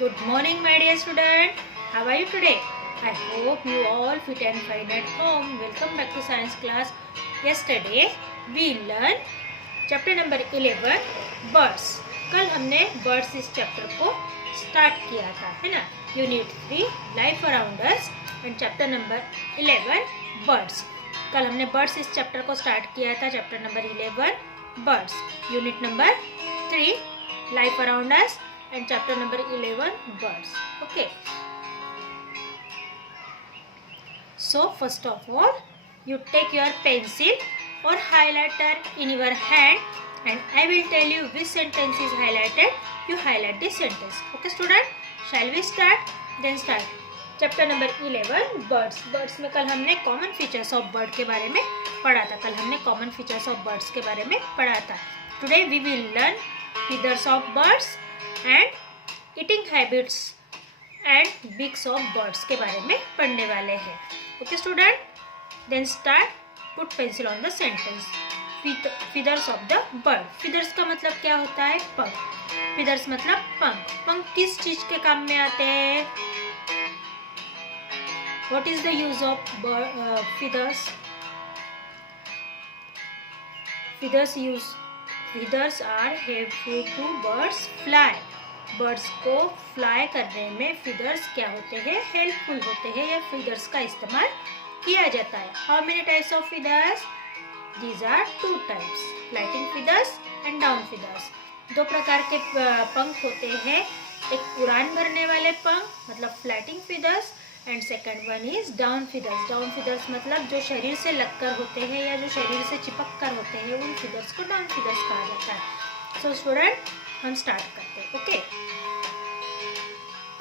Good morning, my dear student. How are you today? I hope you all fit and fine at home. Welcome back to science class. Yesterday we learned chapter number 11 birds. कल हमने birds इस chapter को start किया था, है ना? Unit 3 life around us and chapter number 11 birds. कल हमने birds इस chapter को start किया था, chapter number 11 birds. Unit number 3 life around us and chapter number 11 birds. Okay, so first of all you take your pencil or highlighter in your hand and I will tell you which sentence is highlighted. You highlight this sentence. Okay student, shall we start? Then start. Chapter number 11 birds. Birds में कल हमने common features of bird के बारे में पढ़ा था. Birds के बारे में पढ़ा था. Today we will learn feathers of birds and eating habits and beaks of birds के बारे में पढ़ने वाले हैं. Okay student, then start. Put pencil on the sentence. Feathers of the bird. Feathers का मतलब क्या होता है? पंख. फीदर्स मतलब पंख. पंख किस चीज के काम में आते हैं? What is the use of feathers? Feathers are helpful to birds fly. Birds को फ्लाई करने में फीदर्स क्या होते हैं? हेल्पफुल होते हैं या फीदर्स का इस्तेमाल किया जाता है. How many types of feathers? These are 2 types, flighting feathers and down feathers. 2 प्रकार के पंख होते हैं. एक उड़ान भरने वाले पंख मतलब flighting feathers and second one is down feathers. Down feathers मतलब जो शरीर से लगकर होते हैं या जो शरीर से चिपक कर होते हैं उन फीदर्स को डाउन फीदर्स कहा जाता है. सो स्टूडेंट, हम स्टार्ट करते हैं. Okay,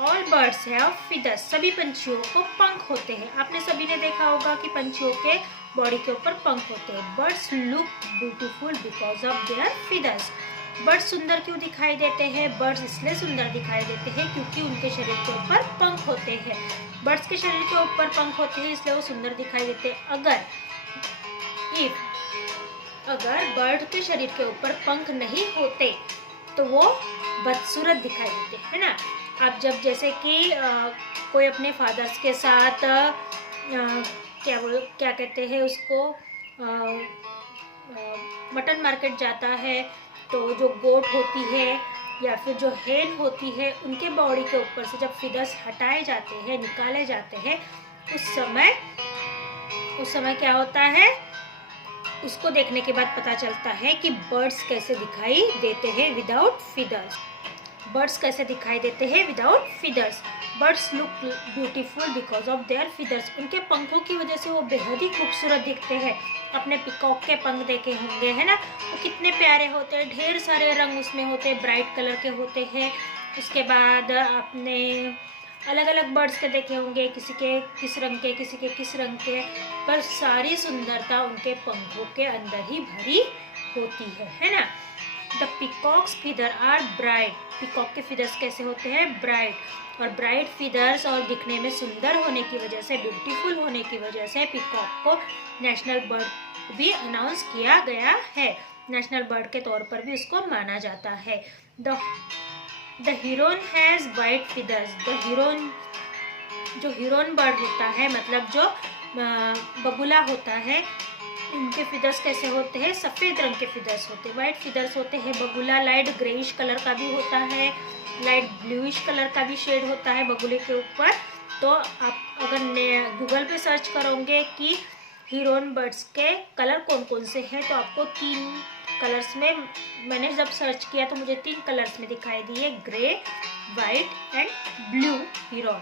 all birds have feathers. सभी पंछियों को पंख होते हैं. आपने सभी ने देखा होगा कि पंछियों के बॉडी के ऊपर पंख होते हैं. Birds look beautiful because of their feathers. Birds सुंदर क्यों दिखाई देते हैं? बर्ड्स इसलिए सुंदर दिखाई देते हैं क्योंकि उनके शरीर के ऊपर पंख होते हैं. बर्ड्स के शरीर के ऊपर पंख होते हैं इसलिए वो सुंदर दिखाई देते हैं. अगर बर्ड के शरीर के ऊपर पंख नहीं होते तो वो बदसूरत दिखाई देते, है ना. आप जब जैसे कि कोई अपने फादर्स के साथ क्या कहते हैं उसको, मटन मार्केट जाता है तो जो गोट होती है या फिर जो हेन होती है उनके बॉडी के ऊपर से जब फीदर्स हटाए जाते हैं, निकाले जाते हैं, उस समय क्या होता है? उसको देखने के बाद पता चलता है कि बर्ड्स कैसे दिखाई देते हैं विदाउट फीदर्स. बर्ड्स कैसे दिखाई देते हैं without feathers. Birds look beautiful because of their feathers. उनके पंखों की वजह से वो बेहद ही खूबसूरत दिखते हैं. अपने पिकॉक के पंख देखे होंगे, है ना. वो कितने प्यारे होते हैं. ढेर सारे रंग उसमें होते हैं, ब्राइट कलर के होते हैं. उसके बाद आपने अलग अलग बर्ड्स के देखे होंगे, किसी के किस रंग के, किसी के किस रंग के, पर सारी सुंदरता उनके पंखों के अंदर ही भरी होती है ना. The peacock's feather are bright. Peacock के फीदर्स कैसे होते हैं? ब्राइट. और ब्राइट फीदर्स और दिखने में सुंदर होने की वजह से, ब्यूटीफुल होने की वजह से पिकॉक को नेशनल बर्ड भी अनाउंस किया गया है. नेशनल बर्ड के तौर पर भी उसको माना जाता है. The Heron has white feathers. The Heron, जो हिरोन बर्ड होता है मतलब जो बगुला होता है, उनके फीदर्स कैसे होते हैं? सफ़ेद रंग के फीदर्स होते हैं, वाइट फीदर्स होते हैं. बगुला लाइट ग्रेइश कलर का भी होता है, लाइट ब्लूइश कलर का भी शेड होता है बगुले के ऊपर. तो आप अगर गूगल पे सर्च करोगे कि हिरोन बर्ड्स के कलर कौन कौन से हैं तो आपको 3 कलर्स में, मैंने जब सर्च किया तो मुझे 3 कलर्स में दिखाई दिए, grey, white and blue Heron.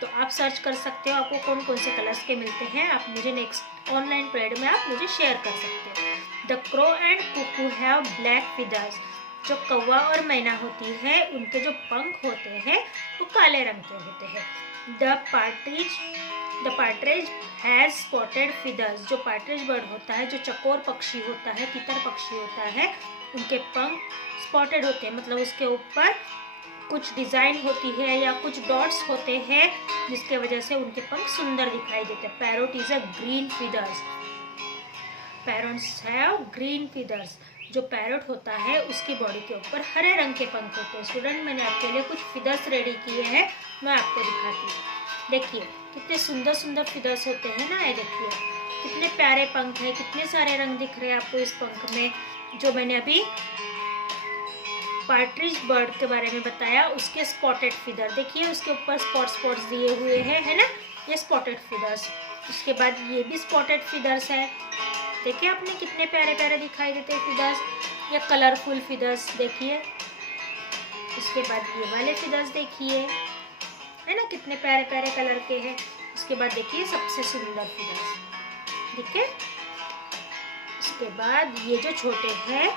तो आप सर्च कर सकते हो आपको कौन कौन से कलर्स के मिलते हैं. आप मुझे नेक्स्ट ऑनलाइन पीरियड में आप मुझे शेयर कर सकते हो. The crow and cuckoo have black feathers. जो कौवा और मैना होती है उनके जो पंख होते हैं वो काले रंग के होते हैं. The partridge has spotted feathers. जो पार्ट्रिज बर्ड होता है, जो चकोर पक्षी होता है, तितर पक्षी होता है, उनके पंख स्पॉटेड होते हैं मतलब उसके ऊपर कुछ डिजाइन होती है या कुछ डॉट्स होते हैं जिसके वजह से उनके पंख सुंदर दिखाई देते हैं. Parrot is a green feathers. Parrots have green feathers. जो पैरट होता है उसकी बॉडी के ऊपर हरे रंग के पंख होते हैं। स्टूडेंट, मैंने आपके लिए कुछ फिदर्स रेडी किए हैं, मैं आपको दिखाती हूँ। देखिए कितने सुंदर सुंदर फिदर्स होते हैं ना, ये देखिए कितने प्यारे पंख हैं, कितने सारे रंग दिख रहे हैं आपको इस पंख में। जो मैंने अभी पार्ट्रिज बर्ड के बारे में बताया, उसके स्पॉटेड फिदर देखिए, उसके ऊपर स्पॉट्स दिए हुए हैं, है ना, ये स्पॉटेड फिदर्स। उसके बाद ये भी स्पॉटेड फिदर्स है, देखिए आपने कितने प्यारे प्यारे दिखाई देते हैं फिदर्स, ये कलरफुल फिदर्स देखिए। उसके बाद ये वाले फिदर्स देखिए, है ना, कितने प्यारे प्यारे कलर के हैं। उसके बाद देखिए सबसे सुंदर फिदर्स, ठीक है। उसके बाद ये जो छोटे हैं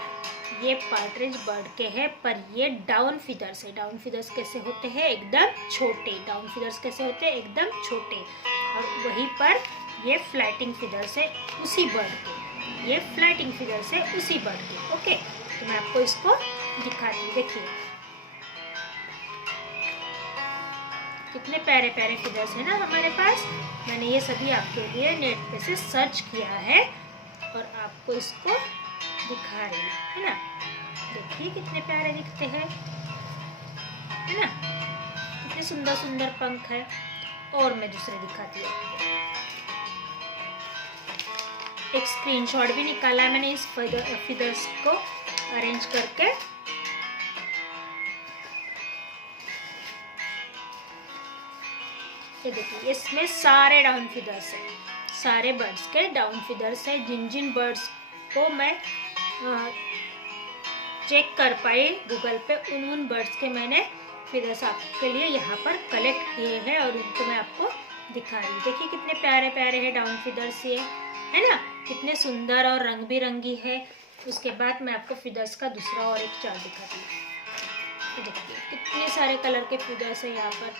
ये पार्ट्रिज बर्ड के हैं, पर ये डाउन फिदर्स है। डाउन फिदर्स कैसे होते हैं? एकदम छोटे। डाउन फिदर्स कैसे होते हैं? एकदम छोटे। और वहीं पर ये फ्लाइटिंग फिदर्स है उसी बर्ड के, ये फ्लाइटिंग फिदर्स है उसी बर्ड के। ओके, तो मैं आपको इसको दिखाती हूँ। देखिए कितने प्यारे प्यारे फिदर्स है ना हमारे पास। मैंने ये सभी आपके लिए नेट पे से सर्च किया है और आपको इसको दिखा रही है ना। देखिए कितने प्यारे दिखते हैं, है ना, कितने सुंदर सुंदर पंख है। और मैं दूसरे दिखाती हूँ आपको। एक स्क्रीनशॉट भी निकाला है मैंने इस फिदर्स को अरेंज करके। ये देखिए इसमें सारे डाउन फिदर्स है, सारे बर्ड्स के डाउन फिदर्स है। जिन जिन बर्ड्स को मैं चेक कर पाई गूगल पे, उन बर्ड्स के मैंने फिदर्स आपके लिए यहाँ पर कलेक्ट किए हैं और उनको मैं आपको दिखा रही हूँ। देखिए कितने प्यारे प्यारे हैं डाउन फिदर्स, ये है ना, कितने सुंदर और रंग बिरंगी है। उसके बाद मैं आपको फिदर्स का दूसरा और एक चार्ट दिखाती हूँ। देखिए कितने सारे कलर के फिदर्स है यहाँ पर,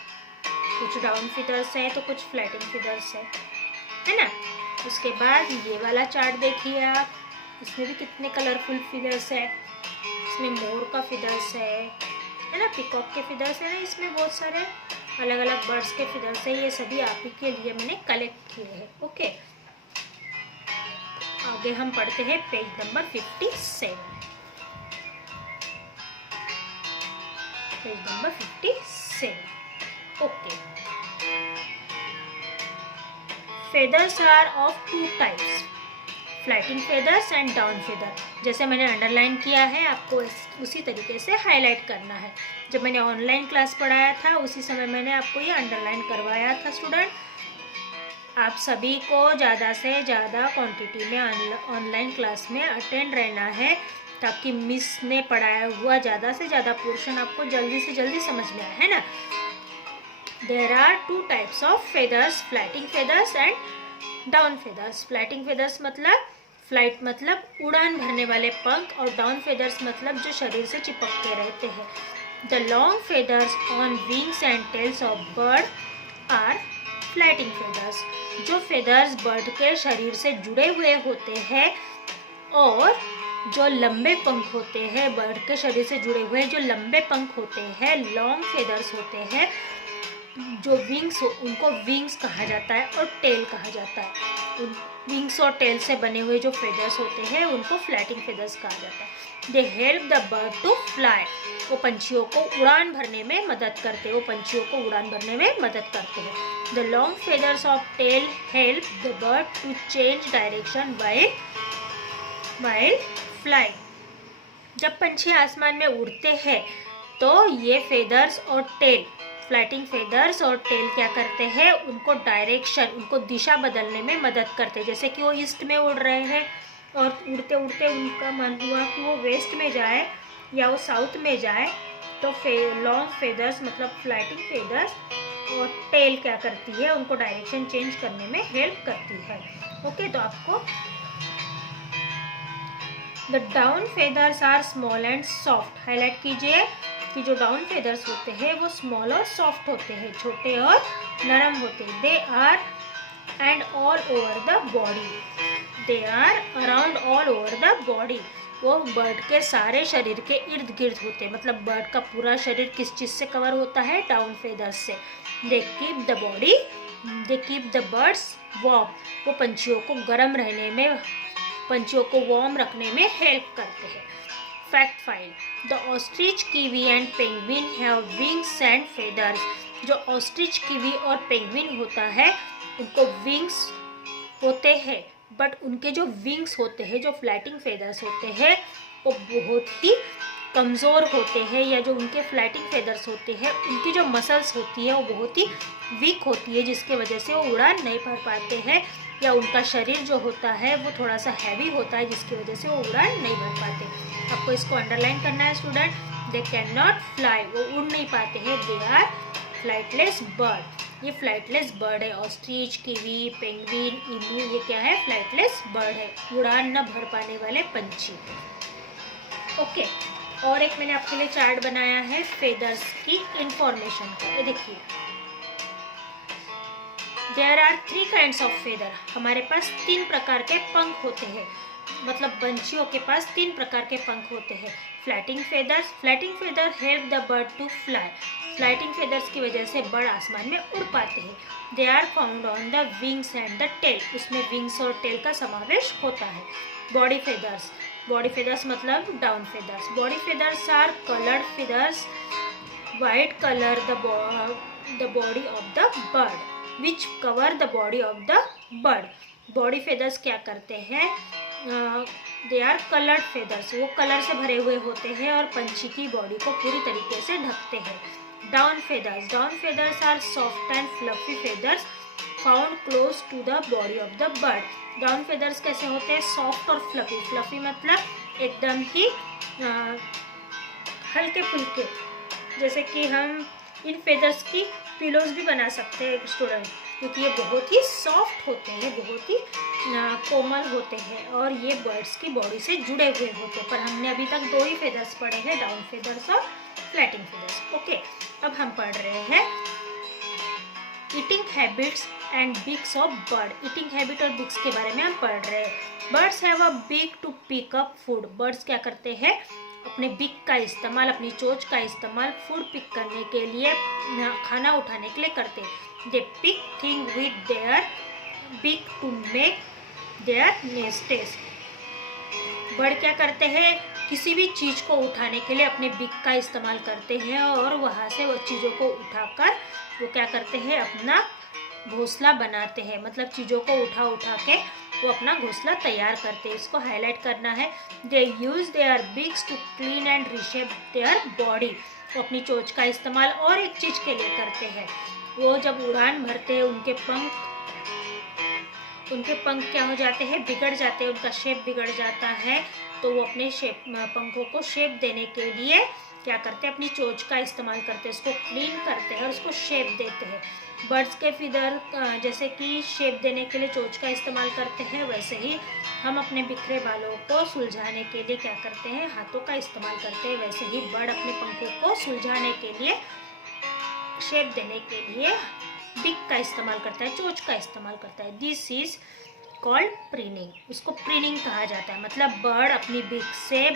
कुछ डाउन फिदर्स है तो कुछ फ्लैटिंग फिदर्स है ना। उसके बाद ये वाला चार्ट देखिए आप, इसमें भी कितने कलरफुल फिदर्स है। इसमें मोर का फिदर्स है ना, पिकॉक के फिदर्स है ना, इसमें बहुत सारे अलग अलग बर्ड्स के फिदर्स है। ये सभी आप ही के लिए मैंने कलेक्ट किए हैं। ओके, आगे हम पढ़ते हैं page number 57। Page number 57। Okay, feathers are of two types, flighting feathers and down feather. जैसे मैंने अंडरलाइन किया है, आपको उसी तरीके से हाईलाइट करना है। जब मैंने ऑनलाइन क्लास पढ़ाया था उसी समय मैंने आपको ये अंडरलाइन करवाया था। स्टूडेंट, आप सभी को ज़्यादा से ज़्यादा क्वांटिटी में ऑनलाइन क्लास में अटेंड रहना है, ताकि मिस ने पढ़ाया हुआ ज़्यादा से ज़्यादा पोर्शन आपको जल्दी से जल्दी समझ में आए, है ना। There are two types of feathers, flighting feathers and down feathers. Flighting feathers मतलब फ्लाइट मतलब उड़ान भरने वाले पंख, और डाउन फेदर्स मतलब जो शरीर से चिपक के रहते हैं। The long feathers on wings and tails of bird are flighting feathers. जो फेदर्स बर्ड के शरीर से जुड़े हुए होते हैं और जो लंबे पंख होते हैं, बर्ड के शरीर से जुड़े हुए जो लंबे पंख होते हैं, लॉन्ग फेदर्स होते हैं, जो विंग्स हो उनको विंग्स कहा जाता है और टेल कहा जाता है। उन विंग्स और टेल से बने हुए जो फेदर्स होते हैं उनको फ्लैटिंग फेदर्स कहा जाता है। They help the bird to fly, वो पंछियों को उड़ान भरने में मदद करते हैं, वो पंछियों को उड़ान भरने में मदद करते हैं। The long feathers of tail help the bird to change direction while flying. जब पंछी आसमान में उड़ते हैं तो ये फेदर्स और टेल, फ्लाइटिंग फेदर्स और टेल क्या करते हैं, उनको डायरेक्शन, उनको दिशा बदलने में मदद करते हैं। जैसे कि वो ईस्ट में उड़ रहे हैं और उड़ते उड़ते उनका मन हुआ कि वो वेस्ट में जाए या वो साउथ में जाए, तो लॉन्ग फेदर्स मतलब फ्लाइटिंग फेदर्स और टेल क्या करती है, उनको डायरेक्शन चेंज करने में हेल्प करती है। ओके, तो आपको the down feathers are small and soft, highlight कीजिए कि जो डाउन फेदर्स होते हैं वो स्मॉल और सॉफ्ट होते हैं, छोटे और नरम होते हैं। They are and all over the body, they are around all over the body, वो बर्ड के सारे शरीर के इर्द गिर्द होते हैं। मतलब बर्ड का पूरा शरीर किस चीज़ से कवर होता है, डाउन फेदर्स से। They keep the body, they keep the birds warm, वो पंछियों को गर्म रहने में पंछियों को वार्म रखने में हेल्प करते हैं। Fact file, the ostrich, kiwi and penguin have wings and feathers. जो ऑस्ट्रिच, कीवी और पेंगुइन होता है उनको विंग्स होते हैं, बट उनके जो विंग्स होते हैं, जो फ्लैटिंग फेदर्स होते हैं, वो बहुत ही कमज़ोर होते हैं, या जो उनके फ्लैटिंग फेदर्स होते हैं उनकी जो मसल्स होती है वो बहुत ही वीक होती है, जिसके वजह से वो उड़ान नहीं भर पाते हैं, या उनका शरीर जो होता है वो थोड़ा सा हैवी होता है, जिसकी वजह से वो उड़ान नहीं भर पाते। आपको इसको अंडरलाइन करना है student. They can not fly, वो उड़ नहीं पाते हैं। दे आर फ्लाइटलेस बर्ड, ये फ्लाइटलेस बर्ड है। ऑस्ट्रिच, कीवी, पेंगुइन, इमू, ये क्या है? फ्लाइटलेस बर्ड है, उड़ान न भर पाने वाले पंछी। ओके, और एक मैंने आपके लिए चार्ट बनाया है फेदर्स की इंफॉर्मेशन का। ये देखिए, there are 3 kinds of feather. हमारे पास 3 प्रकार के पंख होते हैं, मतलब पंछियों के पास 3 प्रकार के पंख होते हैं। Flight feathers, flight feather help the bird to fly. Flight feathers की वजह से बर्ड आसमान में उड़ पाते हैं। They are found on the wings and the tail, उसमें विंग्स और टेल का समावेश होता है। बॉडी फेदर्स, बॉडी फेदर्स मतलब down feathers. Body feathers are coloured feathers, white colour the body of the bird which cover the body of the bird. Body feathers क्या करते हैं? दे आर कलर्ड फेदर्स, वो colour से भरे हुए होते हैं और पंछी की बॉडी को पूरी तरीके से ढकते हैं। Down feathers, down feathers are soft and fluffy feathers found close to the body of the bird. Down feathers कैसे होते हैं? सॉफ्ट और फ्लफी। फ्लफी मतलब एकदम ही हल्के फुल्के, जैसे कि हम इन फेदर्स की पिलोज भी बना सकते हैं स्टूडेंट, क्योंकि ये बहुत ही सॉफ्ट होते हैं, बहुत ही कोमल होते हैं, और ये बर्ड्स की बॉडी से जुड़े हुए होते हैं। पर हमने अभी तक 2 ही फेदर्स पढ़े हैं, डाउन फेदर्स और फ्लैटिंग फेदर्स। ओके, अब हम पढ़ रहे हैं eating habits and beaks of bird. Eating habit और बिक्स के बारे में हम पढ़ रहे हैं। Birds have a beak to pick up food. Birds क्या करते हैं? अपने बिक का इस्तेमाल, अपनी चोंच का इस्तेमाल फूड पिक करने के लिए, खाना उठाने के लिए करते हैं। दे पिक थिंग विद देयर बिक टू मेक देयर नेस्टेस। बर्ड क्या करते हैं? किसी भी चीज को उठाने के लिए अपने बिक का इस्तेमाल करते हैं, और वहां से वो चीजों को उठाकर वो क्या करते हैं? अपना घोंसला बनाते हैं, मतलब चीजों को उठा उठा के वो अपना घोंसला तैयार करते हैं। इसको हाईलाइट करना है। They use their beaks to clean and reshape their body. वो अपनी चोंच का इस्तेमाल और एक चीज के लिए करते हैं। वो जब उड़ान भरते हैं, उनके पंख क्या हो जाते हैं? बिगड़ जाते हैं, उनका शेप बिगड़ जाता है। तो वो अपने पंखों को शेप देने के लिए क्या करते हैं? अपनी चोंच का इस्तेमाल करते हैं, उसको क्लीन करते हैं और उसको शेप देते हैं। बर्ड्स के फीदर जैसे कि शेप देने के लिए चोंच का इस्तेमाल करते हैं, वैसे ही हम अपने बिखरे बालों को सुलझाने के लिए क्या करते हैं? हाथों का इस्तेमाल करते हैं। वैसे ही बर्ड अपने पंखों को सुलझाने के लिए, शेप देने के लिए बिक का इस्तेमाल करता है, चोंच का इस्तेमाल करता है। This is called preening. उसको प्रीनिंग कहा जाता है, मतलब बर्ड अपनी बिक से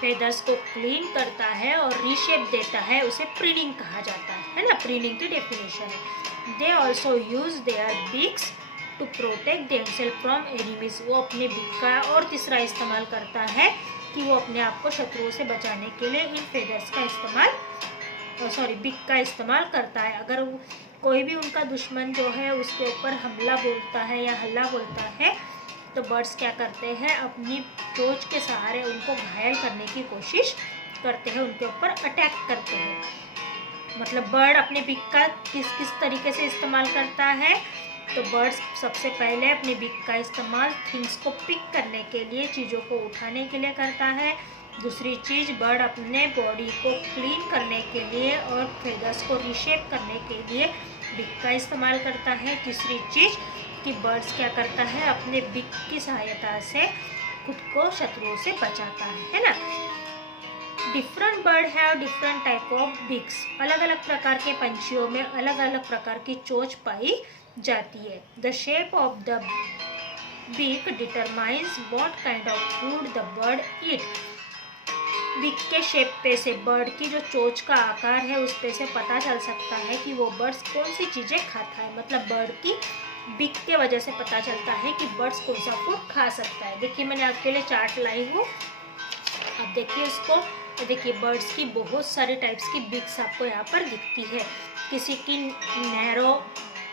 फेदर्स को क्लीन करता है और रीशेप देता है, उसे प्रीनिंग कहा जाता है ना? प्रीनिंग की डेफिनेशन है। They also use their beaks to protect themself from enemies. वो अपने बिक का और तीसरा इस्तेमाल करता है कि वो अपने आप को शत्रुओं से बचाने के लिए इन फेदर्स का इस्तेमाल, बिक का इस्तेमाल करता है। अगर कोई भी उनका दुश्मन जो है उसके ऊपर हमला बोलता है या हल्ला बोलता है, तो बर्ड्स क्या करते हैं? अपनी चोंच के सहारे उनको घायल करने की कोशिश करते हैं, उनके ऊपर अटैक करते हैं। मतलब बर्ड अपने बिक का किस तरीके से इस्तेमाल करता है? तो बर्ड्स सबसे पहले अपने बिक का इस्तेमाल थिंग्स को पिक करने के लिए, चीज़ों को उठाने के लिए करता है। दूसरी चीज़, बर्ड अपने बॉडी को क्लीन करने के लिए और फेदर्स को रीशेप करने के लिए बिक का इस्तेमाल करता है। तीसरी चीज़ कि बर्ड्स क्या करता है? अपने बिक की सहायता से खुद को शत्रुओं से बचाता है ना? Different bird have different type of beaks. अलग अलग प्रकार के पंछियों में अलग अलग प्रकार की चोंच पाई जाती है। The shape of the beak determines what kind of food the bird eat. Beak के शेप पे से, बर्ड की जो चोंच का आकार है उस पे से पता चल सकता है कि वो बर्ड्स कौन सी चीज़ें खाता है। मतलब बर्ड की बिक के वजह से पता चलता है कि बर्ड्स कौन सा फूड खा सकता है। देखिए मैंने आपके लिए चार्ट लाई हूँ, अब देखिए इसको। तो देखिए बर्ड्स की बहुत सारे टाइप्स की बिक्स आपको यहाँ पर दिखती है। किसी की नैरो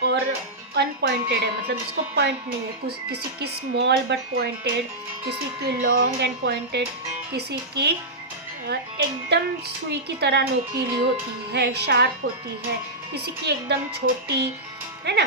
और अनपॉइंटेड है, मतलब इसको पॉइंट नहीं है। किसी की स्मॉल बट पॉइंटेड, किसी की लॉन्ग एंड पॉइंटेड, किसी की एकदम सुई की तरह नोकीली होती है, शार्प होती है, किसी की एकदम छोटी है ना,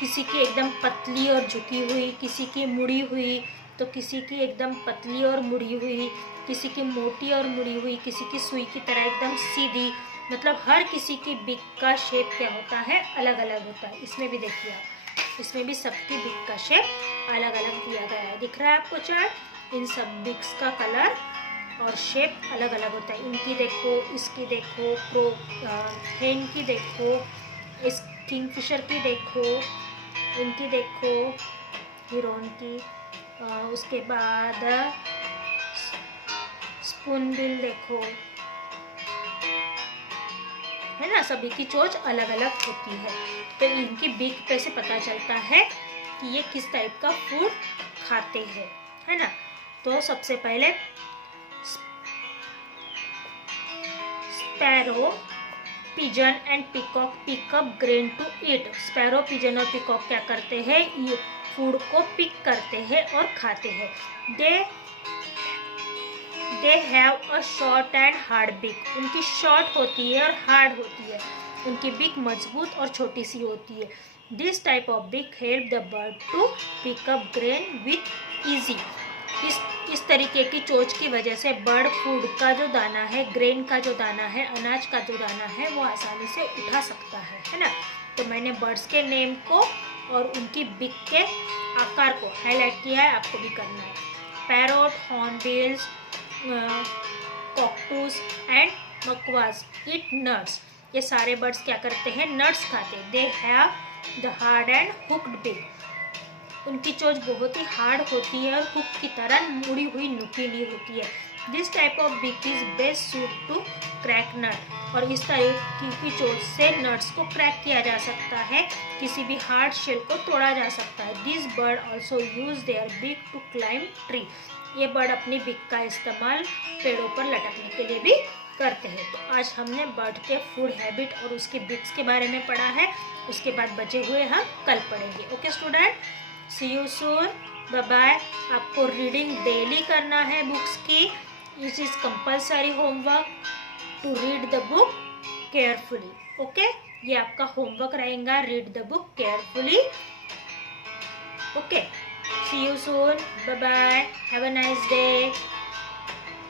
किसी की एकदम पतली और झुकी हुई, किसी की मुड़ी हुई, तो किसी की एकदम पतली और मुड़ी हुई, किसी की मोटी और मुड़ी हुई, किसी की सुई की तरह एकदम सीधी। मतलब हर किसी की बिक का शेप क्या होता है, अलग अलग होता है। इसमें भी देखिए आप, इसमें भी सबकी बिक का शेप अलग अलग दिया गया है। दिख रहा है आपको चार्ट? इन सब बिक्स का कलर और शेप अलग अलग होता है। इनकी देखो, इसकी देखो, हेन की देखो, इस किंगफिशर की देखो, इनकी देखो, हिरोन की, उसके बाद स्पूनबिल देखो, है ना। सभी की चोंच अलग अलग होती है, तो इनकी बिक पे से पता चलता है कि ये किस टाइप का फूड खाते हैं, है ना। तो सबसे पहले sparrow, pigeon and peacock pick up grain to eat. Sparrow, pigeon और पिकॉक क्या करते हैं, ये फूड को पिक करते हैं और खाते हैं। They have a short and hard बिक। उनकी शॉर्ट होती है और हार्ड होती है। उनकी बिक मजबूत और छोटी सी होती है। This type of beak help the bird to pick up grain with easy. इस तरीके की चोंच की वजह से बर्ड फूड का जो दाना है, ग्रेन का जो दाना है, अनाज का जो दाना है, वो आसानी से उठा सकता है ना। तो मैंने बर्ड्स के नेम को और उनकी बिक के आकार को हाईलाइट किया है, आपको भी करना है। Parrot, hornbills, cockatoos and macaws eat nuts. ये सारे बर्ड्स क्या करते हैं, नट्स खाते हैं। They have the hard and hooked beak. उनकी चोंच बहुत ही हार्ड होती है और हुक की तरह मुड़ी हुई नुकीली होती है। This type of beak is best suit to crack nut. और इस तरह की चोंच से नट्स को क्रैक किया जा सकता है, किसी भी हार्ड शेल को तोड़ा जा सकता है। This bird also use there बिक टू क्लाइंब ट्री। ये बर्ड अपनी बिक का इस्तेमाल पेड़ों पर लटकने के लिए भी करते हैं। तो आज हमने बर्ड के फूड हैबिट और उसके बिक्स के बारे में पढ़ा है। उसके बाद बचे हुए हम कल पढ़ेंगे। Okay student, see you soon, bye bye. आपको रीडिंग डेली करना है बुक्स की। It is compulsory homework to read the book carefully. Okay, ये आपका होमवर्क रहेगा, read the book carefully. Okay, see you soon, bye bye, have a nice day.